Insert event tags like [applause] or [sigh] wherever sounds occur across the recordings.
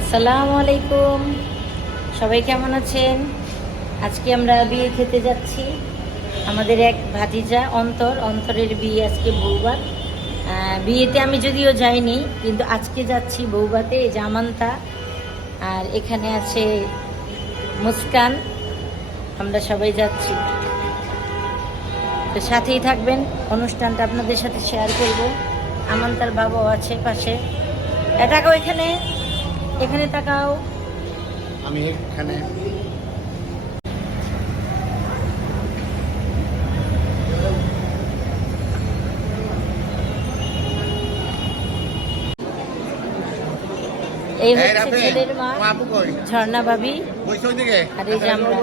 আসসালামু আলাইকুম। সবাই কেমন আছেন? আজকে আমরা বিয়ে খেতে যাচ্ছি। আমাদের এক ভাতিজা অন্তর, অন্তরের বিয়ে আজকে বৌবাত বিয়েতে আমি যদিও যাইনি, কিন্তু আজকে যাচ্ছি বৌবাতে জামান্তা আর এখানে আছে মুস্কান। আমরা সবাই যাচ্ছি। তো সাথেই থাকবেন। অনুষ্ঠানটা আপনাদের সাথে শেয়ার করব। আমান্তার বাবাও আছে পাশে। এ টাকাও এখানে তাকাও। আমি এখানে। এই হচ্ছে ছেলের মা তোমার আপু কই? ঝর্ণা ভাবি। আর এই যে আমরা।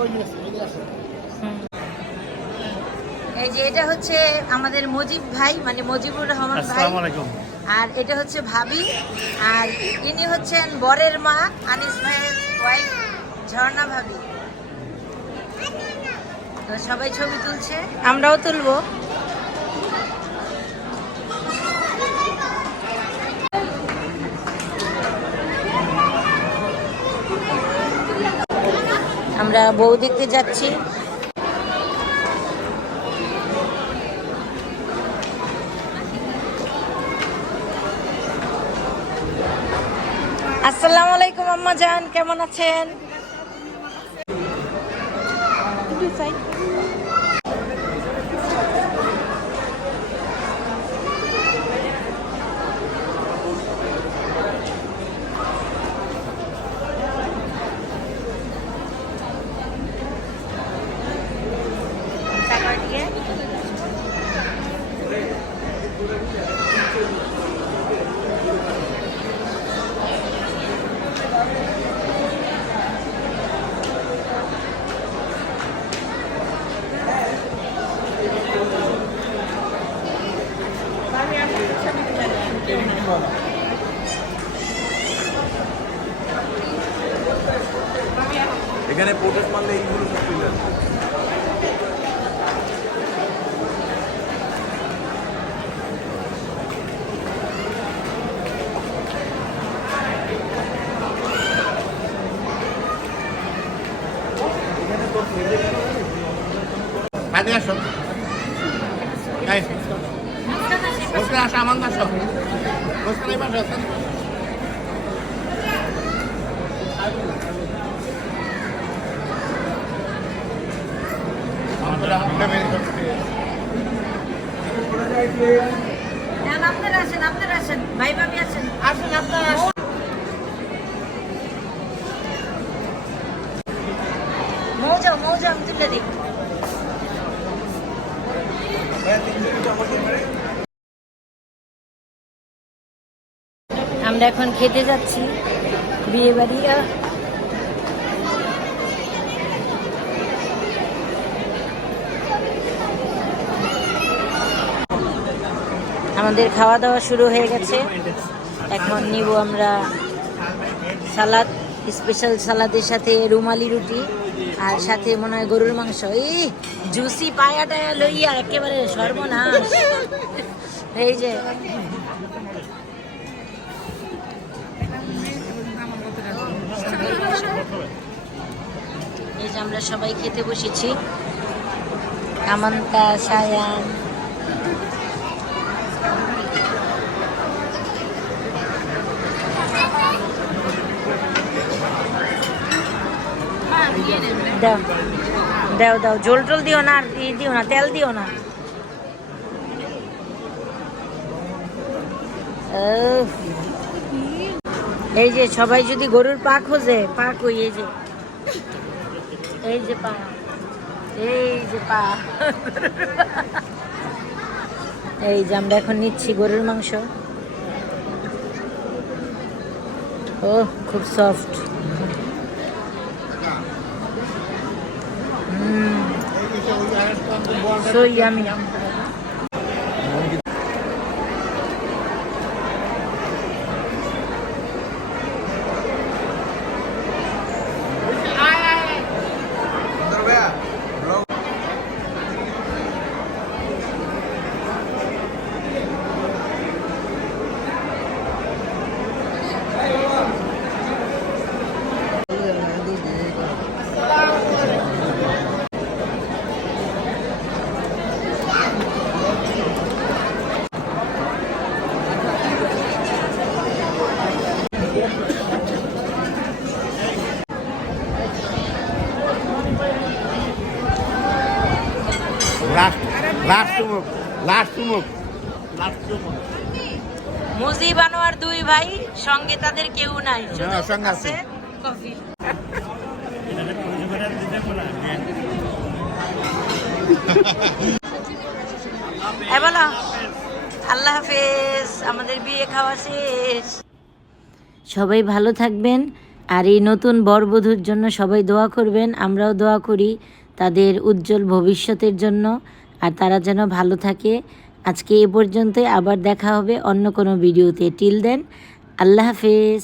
এই যে এটা হচ্ছে আমাদের মজিব ভাই মানে মজিবুর রহমান ভাই। আসসালামু আলাইকুম। আর এটা হচ্ছে ভাবি। আর ইনি হচ্ছেন বরের মা আনিস ভাইয়ের ওয়াইফ ঝর্ণা ভাবি। তো সবাই ছবি তুলছে। আমরাও তুলবো। আমরা বউ দেখতে যাচ্ছি। আসসালামু আলাইকুম আম্মা জান কেমন আছেন? এখানে প্রোটেস্ট মারলে এইগুলো সব চলে আসবে আসো। আসো, আমার আসো। পাশে আসো। আমরা family করছি। যান, ভাই ভাবি আপনারা মৌজা মৌজা আমরা এখন খেতে যাচ্ছি। বিয়ে বাড়ি আমাদের খাওয়া দাওয়া শুরু হয়ে গেছে। এখন নিব আমরা সালাদ স্পেশাল সালাদের সাথে রুমালি রুটি আর সাথে মনে হয় গরুর মাংস। এই জুসি পায়া টায়া লইয়া একেবারে সর্বনাশ। এই যে। এই যে আমরা সবাই খেতে বসেছি। আমান্তা সায়ান দাও। দাও দাও। জল টল দিও না আর দিও না, তেল দিও না। এই যে সবাই যদি গরুর পা খোঁজে, পা কই এই যে? এই যে পা। এই যে পা। এই যে আমরা এখন নিচ্ছি গরুর মাংস। ও খুব সফট 所以啊，米娅。লাস্ট চুমুক লাস্ট চুমুক লাস্ট চুমুক মুজিব আনোয়ার দুই ভাই সঙ্গে তাদের কেউ নাই। হ্যাঁ, সঙ্গে আছে। কফি। [laughs] বলো। আল্লাহ হাফেজ আমাদের বিয়ে খাওয়া শেষ। সবাই ভালো থাকবেন আর এই নতুন বরবধূর জন্য সবাই দোয়া করবেন আমরাও দোয়া করি তাদের উজ্জ্বল ভবিষ্যতের জন্য। আর তারা যেন ভালো থাকে। আজকে এ পর্যন্তই। আবার দেখা হবে অন্য কোনো ভিডিওতে। টিল দেন আল্লাহ হাফেজ।